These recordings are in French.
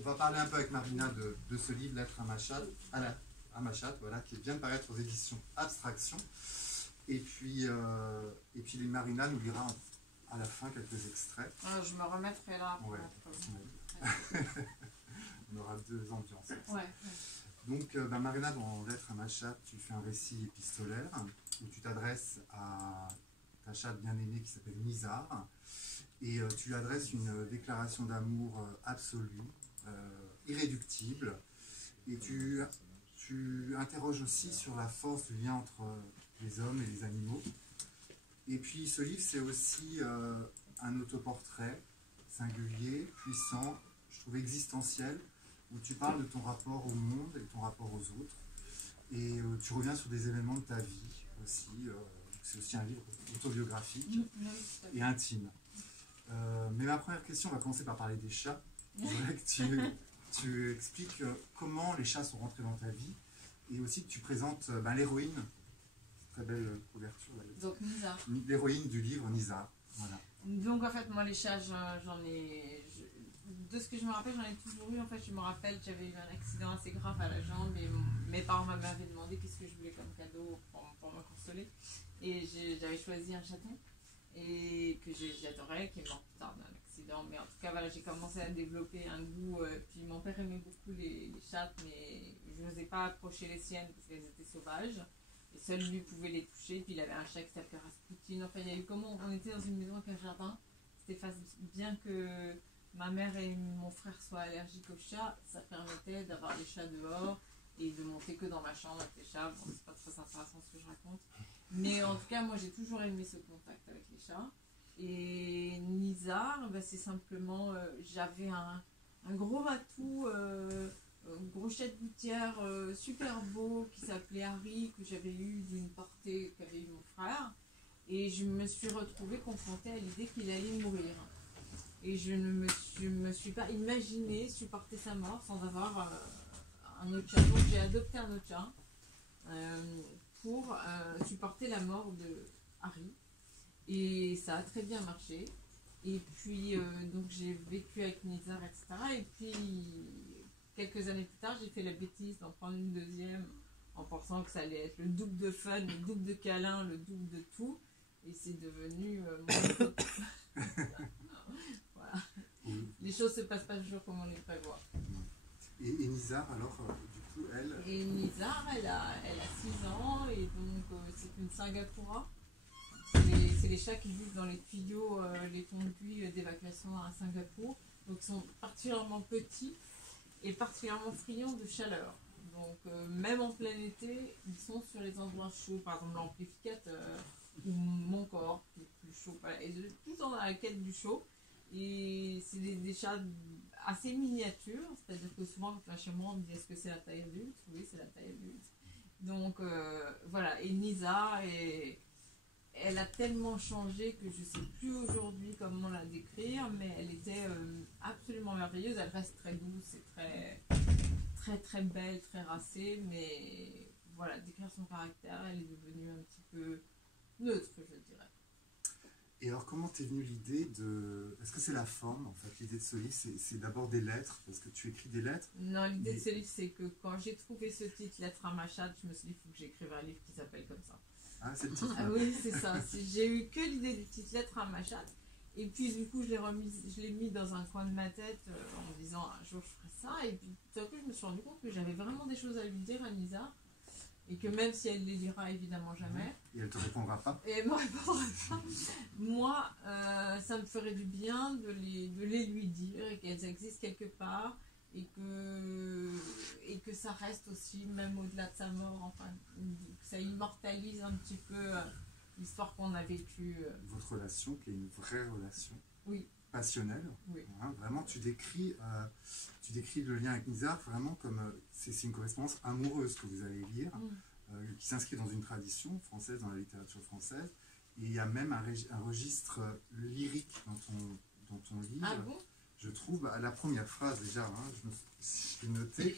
on va parler un peu avec Marina de ce livre, Lettre à Machat, voilà, qui vient de paraître aux éditions Abstraction. Et puis Marina nous lira à la fin quelques extraits. Je me remettrai là. Ouais. On aura deux ambiances. Ouais. Donc, Marina, dans Lettre à Machat, tu fais un récit épistolaire où tu t'adresses à ta chatte bien-aimée qui s'appelle Nizar. Et tu lui adresses une déclaration d'amour absolue, irréductible. Et tu interroges aussi sur la force du lien entre les hommes et les animaux. Et puis ce livre, c'est aussi un autoportrait singulier, puissant, je trouve existentiel, où tu parles de ton rapport au monde et ton rapport aux autres. Et tu reviens sur des événements de ta vie aussi. C'est aussi un livre autobiographique et intime. Mais ma première question, on va commencer par parler des chats. Je voudrais que tu expliques comment les chats sont rentrés dans ta vie et aussi que tu présentes l'héroïne, très belle couverture d'ailleurs. Donc Nizar. L'héroïne du livre Nizar. Voilà. Donc en fait, moi les chats, de ce que je me rappelle, j'en ai toujours eu. En fait, je me rappelle que j'avais eu un accident assez grave à la jambe et mes parents m'avaient demandé qu'est-ce que je voulais comme cadeau pour me consoler. Et j'avais choisi un chaton et que j'adorais, qui est mort plus tard d'un accident. Mais en tout cas, voilà, j'ai commencé à développer un goût. Puis mon père aimait beaucoup les chattes, mais je n'osais pas approcher les siennes parce qu'elles étaient sauvages. Et seul lui pouvait les toucher. Puis il avait un chat qui s'appelait Rasputin. Enfin, il y a eu comment on était dans une maison avec un jardin. C'était bien que ma mère et mon frère soient allergiques aux chats, ça permettait d'avoir les chats dehors et de monter que dans ma chambre avec les chats. Bon, c'est pas très intéressant ce que je raconte. Mais en tout cas, moi j'ai toujours aimé ce contact avec les chats. Et Nizar, c'est simplement, j'avais un gros matou, un gros chat de gouttière super beau qui s'appelait Harry, que j'avais eu d'une portée qu'avait eu mon frère. Et je me suis retrouvée confrontée à l'idée qu'il allait mourir. Et je ne me suis pas imaginé supporter sa mort sans avoir un autre chat. Donc j'ai adopté un autre chat pour supporter la mort de Harry. Et ça a très bien marché. Et puis donc j'ai vécu avec Nizar, etc. Et puis quelques années plus tard, j'ai fait la bêtise d'en prendre une deuxième en pensant que ça allait être le double de fun, le double de câlin, le double de tout. Et c'est devenu mon... Voilà. Les choses se passent pas toujours comme on les prévoit. Et Nizar, alors, du coup, elle... Et Nizar, elle a 6 ans, et donc c'est une Singapoura. C'est les chats qui vivent dans les tuyaux, les conduits d'évacuation à Singapour. Donc ils sont particulièrement petits et particulièrement friands de chaleur. Donc même en plein été, ils sont sur les endroits chauds, par exemple l'amplificateur ou mon corps qui est plus chaud. Voilà. Et tout le temps dans la quête du chaud. Et c'est des chats assez miniatures, c'est-à-dire que souvent quand chez moi on me dit est-ce que c'est la taille adulte? Oui, c'est la taille adulte. Donc voilà, et Nisa, elle a tellement changé que je ne sais plus aujourd'hui comment la décrire, mais elle était absolument merveilleuse. Elle reste très douce et très, très, très belle, très racée, mais voilà, décrire son caractère, elle est devenue un petit peu neutre, je dirais. Et alors, comment t'es venue l'idée de... Est-ce que c'est la forme, en fait, l'idée de ce livre? C'est d'abord des lettres, parce que tu écris des lettres? Non, l'idée de ce livre, c'est que quand j'ai trouvé ce titre, Lettre à Machat, je me suis dit, il faut que j'écrive un livre qui s'appelle comme ça. Ah, c'est le titre. Ah oui, c'est ça. J'ai eu que l'idée du titre Lettre à Machat. Et puis, du coup, je l'ai mis dans un coin de ma tête en me disant, un jour, je ferai ça. Et puis, tout à coup, je me suis rendu compte que j'avais vraiment des choses à lui dire à Nisa. Et que même si elle ne les lira évidemment jamais. Et elle ne te répondra pas. Et elle ne me répondra pas. Moi, ça me ferait du bien de les lui dire et qu'elles existent quelque part. Et que ça reste aussi, même au-delà de sa mort, enfin, que ça immortalise un petit peu l'histoire qu'on a vécue. Votre relation, qui est une vraie relation. Oui. Passionnelle. Oui. Hein, vraiment, tu décris le lien avec Nizar vraiment comme c'est une correspondance amoureuse que vous allez lire, qui s'inscrit dans une tradition française, dans la littérature française. Et il y a même un registre lyrique dans ton livre. Ah bon? Je trouve, à la première phrase déjà, hein, je l'ai noté,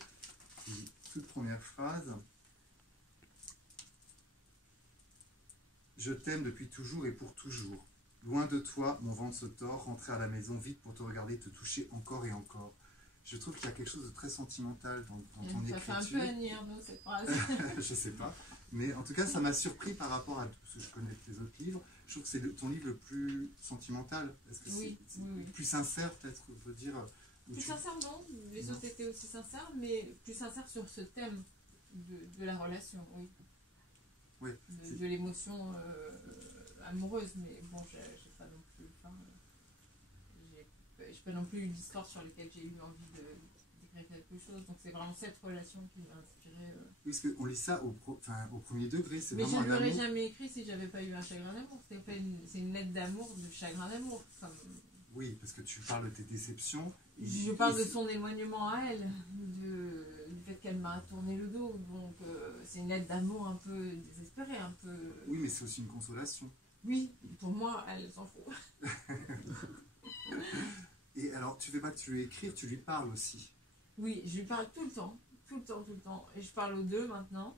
toute première phrase. Je t'aime depuis toujours et pour toujours. Loin de toi, mon ventre se tord, rentrer à la maison vite pour te regarder, te toucher encore et encore. je trouve qu'il y a quelque chose de très sentimental dans ton Ça fait un écriture. peu Annie Ernaux, cette phrase. Je sais pas. Mais en tout cas, ça m'a surpris par rapport à tout ce que je connais de tes autres livres. Je trouve que c'est ton livre le plus sentimental. Est-ce que Oui, c'est oui. plus sincère, peut-être, je veux dire où Plus tu- sincère, non. Les autres étaient aussi sincères, mais plus sincères sur ce thème de la relation, oui. Oui, De l'émotion amoureuse, mais bon, j'ai pas non plus. Enfin, j'ai pas non plus une histoire sur laquelle j'ai eu envie d'écrire quelque chose. Donc c'est vraiment cette relation qui m'a inspirée. Oui, parce qu'on lit ça au premier degré, c'est Mais je vraiment ne un l'aurais amour. jamais écrit si j'avais pas eu un chagrin d'amour. C'est une lettre d'amour, de chagrin d'amour. Oui, parce que tu parles de tes déceptions. Je parle de son éloignement à elle, du fait qu'elle m'a tourné le dos. Donc c'est une lettre d'amour un peu désespérée, un peu. Oui, mais c'est aussi une consolation. Oui, pour moi, elle s'en fout. Et alors, tu fais pas que tu lui écrire, tu lui parles aussi. Oui, je lui parle tout le temps, tout le temps, tout le temps. Et je parle aux deux maintenant.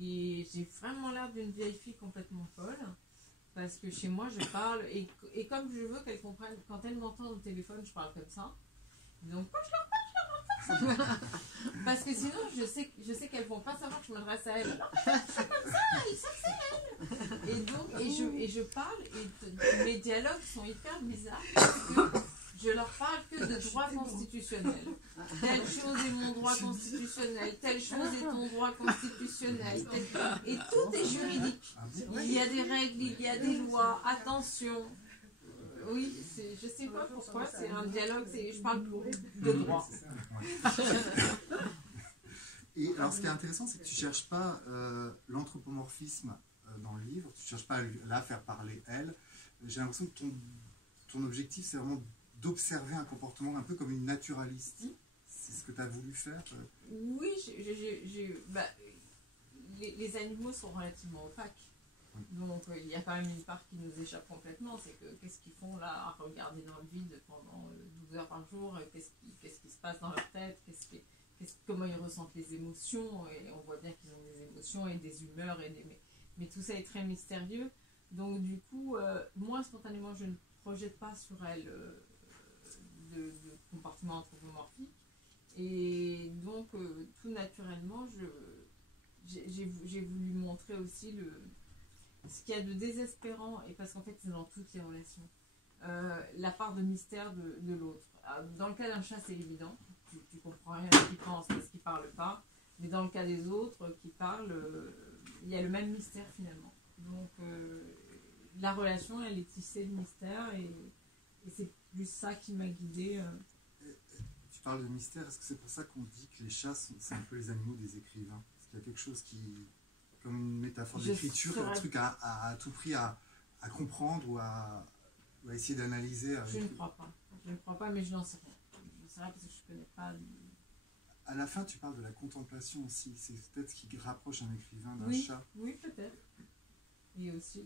Et j'ai vraiment l'air d'une vieille fille complètement folle. Parce que chez moi, je parle. Et comme je veux qu'elle comprenne, quand elle m'entend au téléphone, je parle comme ça. Donc, quand je leur parle. Parce que sinon, je sais qu'elles vont pas savoir que je m'adresse à elles. Alors, je fais comme ça, et ça c'est elle. Et donc, et je parle, et mes dialogues sont hyper bizarres. Parce que je leur parle que de droit constitutionnel. Telle chose est mon droit constitutionnel, telle chose est ton droit constitutionnel. Et tout est juridique. Il y a des règles, il y a des lois, attention. Oui, je sais pas pourquoi, c'est un dialogue, je parle de droit. Et alors, ce qui est intéressant, c'est que tu ne cherches pas l'anthropomorphisme dans le livre, tu ne cherches pas à la faire parler elle. J'ai l'impression que ton objectif, c'est vraiment d'observer un comportement un peu comme une naturaliste. C'est ce que tu as voulu faire Oui, les animaux sont relativement opaques. Oui. Donc il y a quand même une part qui nous échappe complètement. C'est que qu'est-ce qu'ils font là à regarder dans le vide pendant 12 heures par jour? Qu'est-ce qui se passe dans leur tête? Comment ils ressentent les émotions? Et on voit bien qu'ils ont des émotions et des humeurs. Mais tout ça est très mystérieux. Donc du coup, moi spontanément, je ne projette pas sur elle de comportement anthropomorphique. Et donc, tout naturellement, j'ai voulu montrer aussi ce qu'il y a de désespérant, et parce qu'en fait, c'est dans toutes les relations, la part de mystère de l'autre. Dans le cas d'un chat, c'est évident, tu comprends rien à ce qu'il pense parce qu'il parle pas, mais dans le cas des autres qui parlent, il y a le même mystère finalement. Donc, la relation, elle est tissée de mystère, et c'est plus ça qui m'a guidée. Tu parles de mystère, est-ce que c'est pour ça qu'on dit que les chats, c'est un peu les animaux des écrivains? Est-ce qu'il y a quelque chose qui, comme une métaphore d'écriture, un truc à tout prix à comprendre ou à essayer d'analyser avec... Je ne crois pas. Je ne crois pas, mais je n'en sais rien. Je ne sais rien parce que je ne connais pas. À la fin, tu parles de la contemplation aussi. C'est peut-être ce qui rapproche un écrivain d'un Oui, chat. oui, peut-être. Et aussi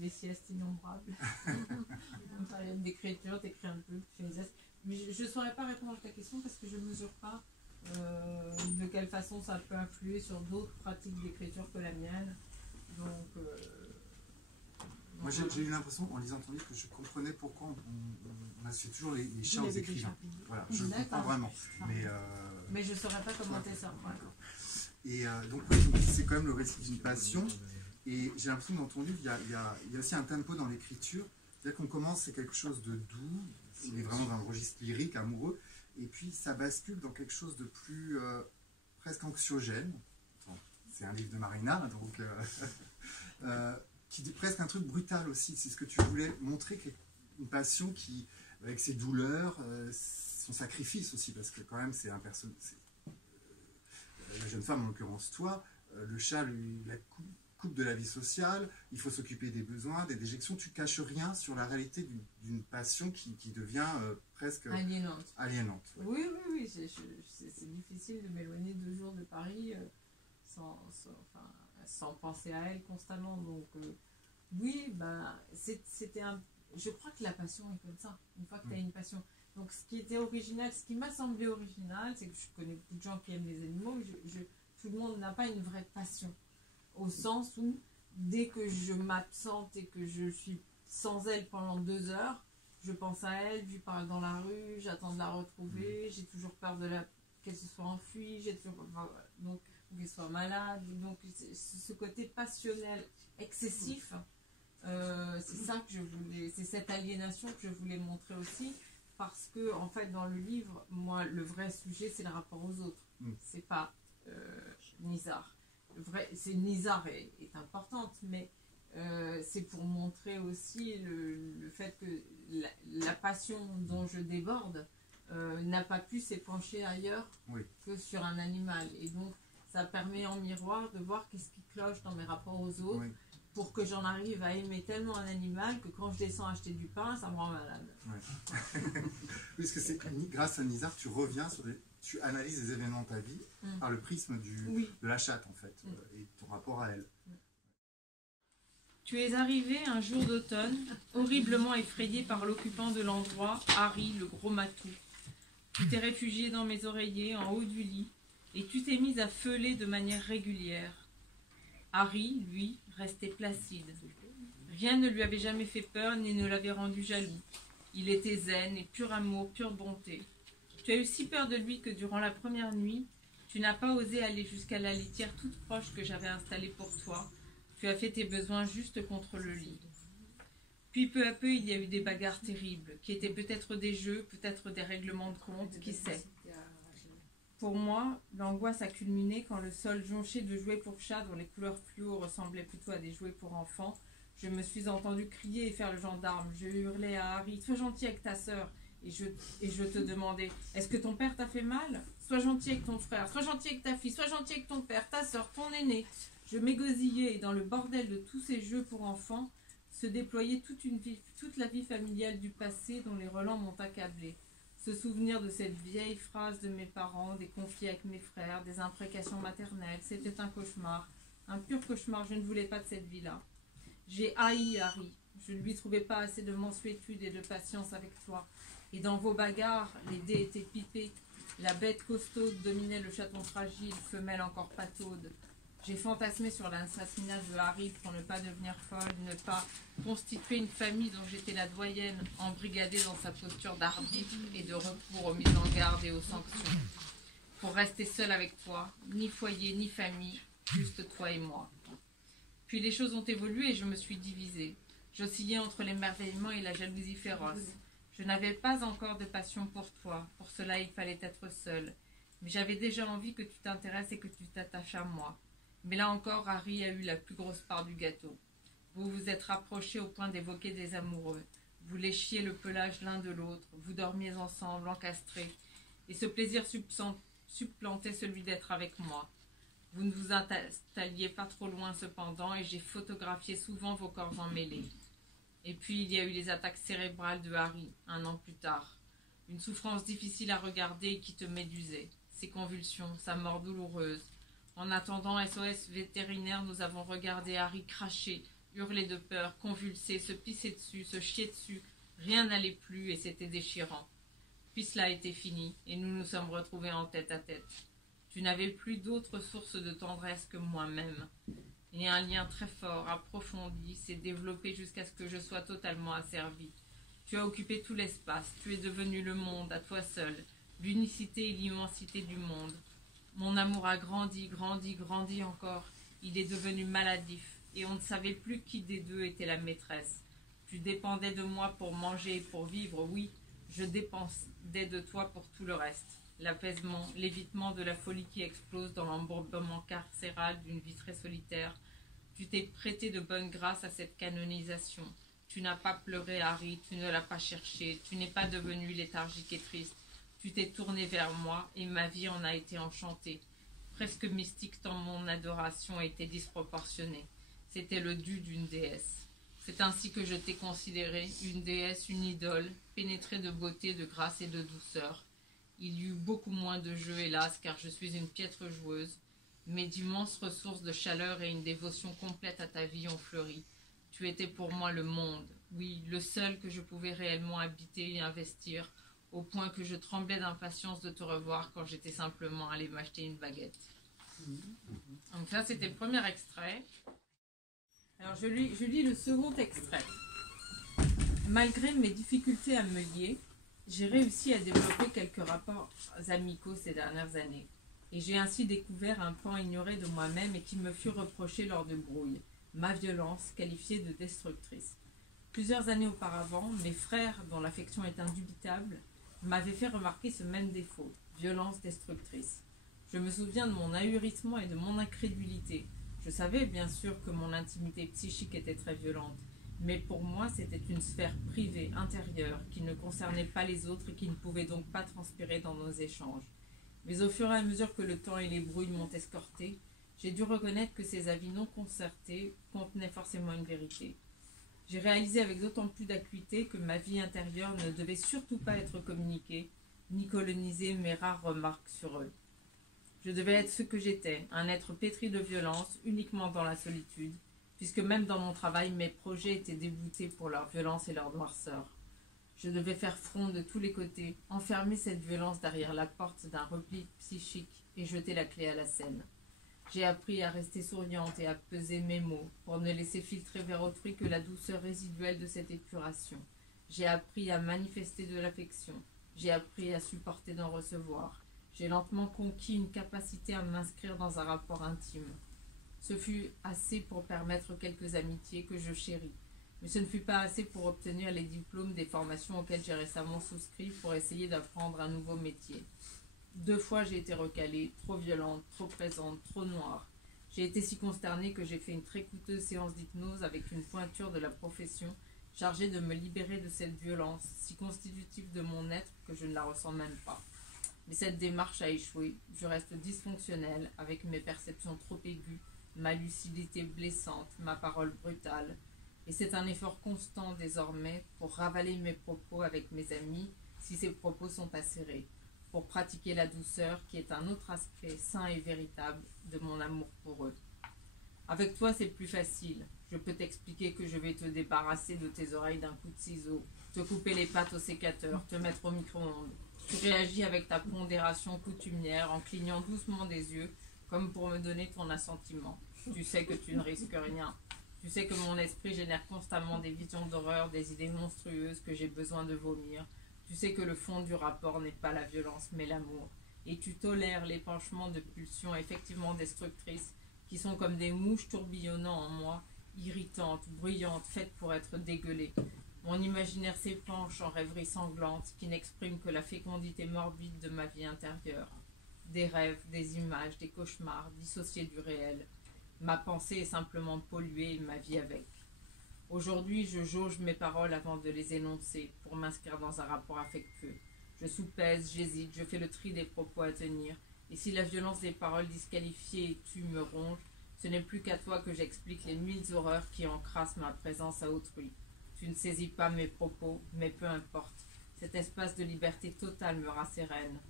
les siestes innombrables. En période d'écriture, t'écris un peu, tu fais une sieste. Mais je ne saurais pas répondre à ta question parce que je ne mesure pas de quelle façon ça peut influer sur d'autres pratiques d'écriture que la mienne. Donc, moi, j'ai eu l'impression, en lisant ton livre, que je comprenais pourquoi on associe toujours les chats aux écrivains. Voilà, je le comprends vraiment. Mais je ne saurais pas commenter ça. Ouais. Et donc, oui, c'est quand même le récit d'une passion. Et j'ai l'impression que dans ton livre, il y a aussi un tempo dans l'écriture. C'est-à-dire qu'on commence, c'est quelque chose de doux, on est vraiment dans un registre lyrique, amoureux, et puis ça bascule dans quelque chose de plus presque anxiogène. Bon, c'est un livre de Marina, donc qui est presque un truc brutal aussi. C'est ce que tu voulais montrer, une passion qui, avec ses douleurs, son sacrifice aussi, parce que quand même c'est un personnage, la jeune femme en l'occurrence toi, le chat lui la coupe de la vie sociale, il faut s'occuper des besoins, des déjections, tu caches rien sur la réalité d'une passion qui devient presque aliénante. Ouais. Oui, c'est difficile de m'éloigner 2 jours de Paris sans penser à elle constamment. Donc oui, je crois que la passion est comme ça, une fois que tu as une passion. Donc ce qui m'a semblé original, c'est que je connais beaucoup de gens qui aiment les animaux, mais tout le monde n'a pas une vraie passion. Au sens où, dès que je m'absente et que je suis sans elle pendant 2 heures, je pense à elle, je lui parle dans la rue, j'attends de la retrouver, j'ai toujours peur qu'elle se soit enfuie, donc qu'elle soit malade. Donc ce côté passionnel excessif, c'est ça que je voulais, c'est cette aliénation que je voulais montrer aussi, parce que en fait dans le livre, moi le vrai sujet c'est le rapport aux autres, c'est pas Nizar. Nizar est importante, mais c'est pour montrer aussi le fait que la passion dont je déborde n'a pas pu s'épancher ailleurs que sur un animal. Et donc, ça permet en miroir de voir qu'est-ce qui cloche dans mes rapports aux autres pour que j'en arrive à aimer tellement un animal que quand je descends acheter du pain, ça me rend malade. Parce que c'est grâce à Nizar, tu reviens tu analyses les événements de ta vie par le prisme de la chatte, en fait, et ton rapport à elle. Tu es arrivé un jour d'automne, horriblement effrayé par l'occupant de l'endroit, Harry, le gros matou. Tu t'es réfugié dans mes oreillers, en haut du lit, et tu t'es mis à feuler de manière régulière. Harry, lui, restait placide. Rien ne lui avait jamais fait peur, ni ne l'avait rendu jaloux. Il était zen et pur amour, pure bonté. Tu as eu si peur de lui que durant la première nuit, tu n'as pas osé aller jusqu'à la litière toute proche que j'avais installée pour toi. Tu as fait tes besoins juste contre le lit. Puis peu à peu, il y a eu des bagarres terribles, qui étaient peut-être des jeux, peut-être des règlements de compte, qui sait. Pour moi, l'angoisse a culminé quand le sol jonché de jouets pour chats dont les couleurs fluo ressemblaient plutôt à des jouets pour enfants, je me suis entendu crier et faire le gendarme. Je hurlais à Harry, sois gentil avec ta sœur. Et je te demandais, est-ce que ton père t'a fait mal? Sois gentil avec ton frère, sois gentil avec ta fille, sois gentil avec ton père, ta sœur, ton aîné. Je m'égosillais et dans le bordel de tous ces jeux pour enfants se déployait toute la vie familiale du passé dont les relents m'ont accablé. Se souvenir de cette vieille phrase de mes parents, des conflits avec mes frères, des imprécations maternelles, c'était un cauchemar, un pur cauchemar, je ne voulais pas de cette vie-là. J'ai haï Harry, je ne lui trouvais pas assez de mansuétude et de patience avec toi. Et dans vos bagarres, les dés étaient pipés, la bête costaude dominait le chaton fragile, femelle encore pataude. J'ai fantasmé sur l'assassinat de Harry pour ne pas devenir folle, ne pas constituer une famille dont j'étais la doyenne, embrigadée dans sa posture d'arbitre et de recours aux mises en garde et aux sanctions. Pour rester seule avec toi, ni foyer, ni famille, juste toi et moi. Puis les choses ont évolué et je me suis divisée. J'oscillais entre l'émerveillement et la jalousie féroce. Je n'avais pas encore de passion pour toi, pour cela il fallait être seule. Mais j'avais déjà envie que tu t'intéresses et que tu t'attaches à moi. Mais là encore, Harry a eu la plus grosse part du gâteau. Vous vous êtes rapprochés au point d'évoquer des amoureux. Vous léchiez le pelage l'un de l'autre, vous dormiez ensemble, encastrés. Et ce plaisir supplantait celui d'être avec moi. Vous ne vous installiez pas trop loin cependant, et j'ai photographié souvent vos corps emmêlés. Et puis il y a eu les attaques cérébrales de Harry, 1 an plus tard. Une souffrance difficile à regarder et qui te médusait. Ses convulsions, sa mort douloureuse. En attendant SOS vétérinaire, nous avons regardé Harry cracher, hurler de peur, convulser, se pisser dessus, se chier dessus. Rien n'allait plus et c'était déchirant. Puis cela a été fini et nous nous sommes retrouvés en tête à tête. Tu n'avais plus d'autre source de tendresse que moi-même. Et un lien très fort, approfondi, s'est développé jusqu'à ce que je sois totalement asservie. Tu as occupé tout l'espace, tu es devenu le monde, à toi seul, l'unicité et l'immensité du monde. Mon amour a grandi, grandi, grandi encore. Il est devenu maladif, et on ne savait plus qui des deux était la maîtresse. Tu dépendais de moi pour manger et pour vivre, oui, je dépendais de toi pour tout le reste. L'apaisement, l'évitement de la folie qui explose dans l'embourbement carcéral d'une vie très solitaire. Tu t'es prêté de bonne grâce à cette canonisation. Tu n'as pas pleuré, Harry, tu ne l'as pas cherché, tu n'es pas devenu léthargique et triste. Tu t'es tourné vers moi et ma vie en a été enchantée. Presque mystique tant mon adoration était disproportionnée. C'était le dû d'une déesse. C'est ainsi que je t'ai considérée, une déesse, une idole, pénétrée de beauté, de grâce et de douceur. Il y eut beaucoup moins de jeux, hélas, car je suis une piètre joueuse, mais d'immenses ressources de chaleur et une dévotion complète à ta vie ont fleuri. Tu étais pour moi le monde, oui, le seul que je pouvais réellement habiter et investir, au point que je tremblais d'impatience de te revoir quand j'étais simplement allée m'acheter une baguette. Donc ça, c'était le premier extrait. Alors je lis le second extrait. Malgré mes difficultés à me lier, j'ai réussi à développer quelques rapports amicaux ces dernières années. Et j'ai ainsi découvert un pan ignoré de moi-même et qui me fut reproché lors de brouilles, ma violence qualifiée de destructrice. Plusieurs années auparavant, mes frères, dont l'affection est indubitable, m'avaient fait remarquer ce même défaut, violence destructrice. Je me souviens de mon ahurissement et de mon incrédulité. Je savais bien sûr que mon intimité psychique était très violente, mais pour moi c'était une sphère privée, intérieure, qui ne concernait pas les autres et qui ne pouvait donc pas transpirer dans nos échanges. Mais au fur et à mesure que le temps et les brouilles m'ont escorté, j'ai dû reconnaître que ces avis non concertés contenaient forcément une vérité. J'ai réalisé avec d'autant plus d'acuité que ma vie intérieure ne devait surtout pas être communiquée, ni coloniser mes rares remarques sur eux. Je devais être ce que j'étais, un être pétri de violence, uniquement dans la solitude, puisque même dans mon travail, mes projets étaient déboutés pour leur violence et leur noirceur. Je devais faire front de tous les côtés, enfermer cette violence derrière la porte d'un repli psychique et jeter la clé à la Seine. J'ai appris à rester souriante et à peser mes mots, pour ne laisser filtrer vers autrui que la douceur résiduelle de cette épuration. J'ai appris à manifester de l'affection. J'ai appris à supporter d'en recevoir. J'ai lentement conquis une capacité à m'inscrire dans un rapport intime. Ce fut assez pour permettre quelques amitiés que je chéris. Mais ce ne fut pas assez pour obtenir les diplômes des formations auxquelles j'ai récemment souscrit pour essayer d'apprendre un nouveau métier. 2 fois j'ai été recalée, trop violente, trop présente, trop noire. J'ai été si consternée que j'ai fait une très coûteuse séance d'hypnose avec une pointure de la profession chargée de me libérer de cette violence, si constitutive de mon être que je ne la ressens même pas. Mais cette démarche a échoué, je reste dysfonctionnelle avec mes perceptions trop aiguës, ma lucidité blessante, ma parole brutale. Et c'est un effort constant désormais pour ravaler mes propos avec mes amis si ces propos sont acérés, pour pratiquer la douceur qui est un autre aspect sain et véritable de mon amour pour eux. Avec toi c'est plus facile, je peux t'expliquer que je vais te débarrasser de tes oreilles d'un coup de ciseau, te couper les pattes au sécateur, te mettre au micro-ondes. Tu réagis avec ta pondération coutumière en clignant doucement des yeux comme pour me donner ton assentiment. Tu sais que tu ne risques rien. Tu sais que mon esprit génère constamment des visions d'horreur, des idées monstrueuses que j'ai besoin de vomir. Tu sais que le fond du rapport n'est pas la violence, mais l'amour. Et tu tolères l'épanchement de pulsions effectivement destructrices qui sont comme des mouches tourbillonnant en moi, irritantes, bruyantes, faites pour être dégueulées. Mon imaginaire s'épanche en rêveries sanglantes qui n'expriment que la fécondité morbide de ma vie intérieure. Des rêves, des images, des cauchemars, dissociés du réel. Ma pensée est simplement polluée et ma vie avec. Aujourd'hui, je jauge mes paroles avant de les énoncer pour m'inscrire dans un rapport affectueux. Je soupèse, j'hésite, je fais le tri des propos à tenir. Et si la violence des paroles disqualifiées et tues me ronge, ce n'est plus qu'à toi que j'explique les 1000 horreurs qui encrassent ma présence à autrui. Tu ne saisis pas mes propos, mais peu importe. Cet espace de liberté totale me rassérène.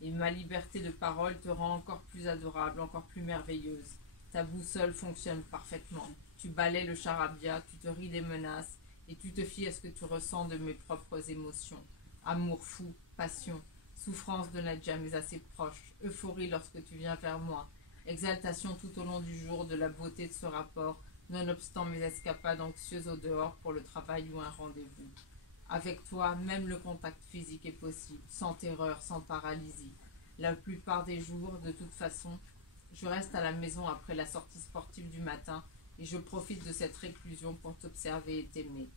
Et ma liberté de parole te rend encore plus adorable, encore plus merveilleuse. Ta boussole fonctionne parfaitement. Tu balaies le charabia, tu te ris des menaces, et tu te fies à ce que tu ressens de mes propres émotions. Amour fou, passion, souffrance de n'être jamais assez proche, euphorie lorsque tu viens vers moi, exaltation tout au long du jour de la beauté de ce rapport, nonobstant mes escapades anxieuses au dehors pour le travail ou un rendez-vous. Avec toi, même le contact physique est possible, sans terreur, sans paralysie. La plupart des jours, de toute façon, je reste à la maison après la sortie sportive du matin et je profite de cette réclusion pour t'observer et t'aimer.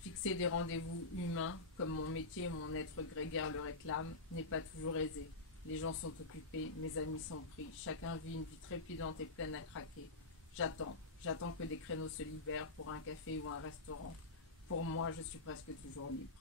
Fixer des rendez-vous humains, comme mon métier et mon être grégaire le réclament, n'est pas toujours aisé. Les gens sont occupés, mes amis sont pris, chacun vit une vie trépidante et pleine à craquer. J'attends que des créneaux se libèrent pour un café ou un restaurant. Pour moi, je suis presque toujours libre.